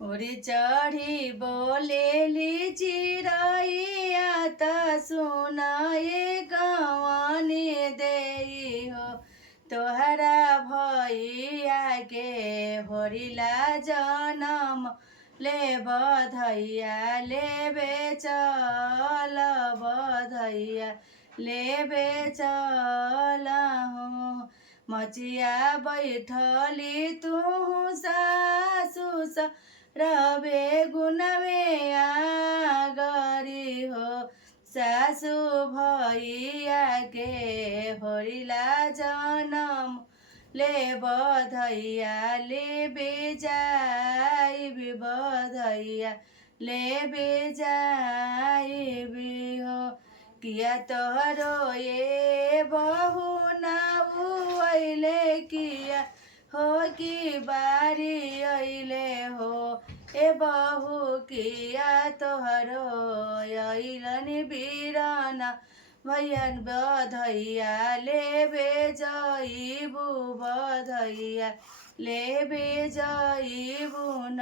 उड़ी चढ़ी बोलेली चिरैया त सुनाए गवानी देई हो तोहरा भैया के होरिला जनम ले बधैया लेबे चल बधैया लेबे चल हो मचिया बैठली तू सासु रबे गुनवे आगरी हो सासु भैया के होरिला जनम ले बधैया लेबे जाइबी बधैया लेबे जाइबी हो किया तोहरो ये बहू नाऊ अइले किया हो कि बारी अइले हो ए बहू किया तोहरो अइलनि बीराना भैया बधैया लेबे जइबू बधैया लेबे जइबू न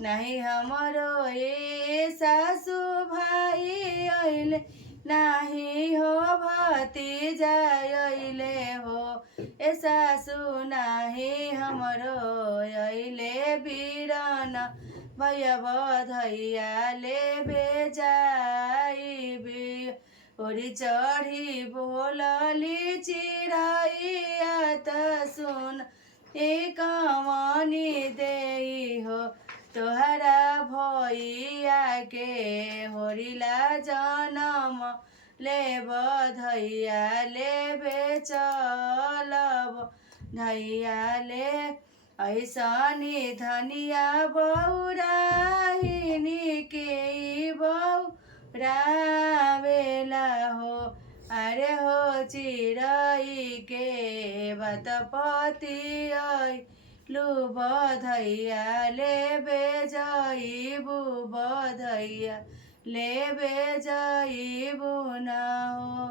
नहीं हमरो ए सासु भाई अइले नाही हो भतीजा अइले हो ए सासु नाही हमरो अइले बीरन भैया बधैया लेबे जाइबी ओरी चढ़ी बोलली चिरैया त सुन ए कमानी देई हो तोहरा भैया के होरिला जनम ले बधैया लेबे चलब धैया ले ऐसनी धनिया बौराहिनी के बौरावेला हो अरे हो चिरई के बतपति लू बधैया लेबे जइबू बधैया लेबे जइबू न हो।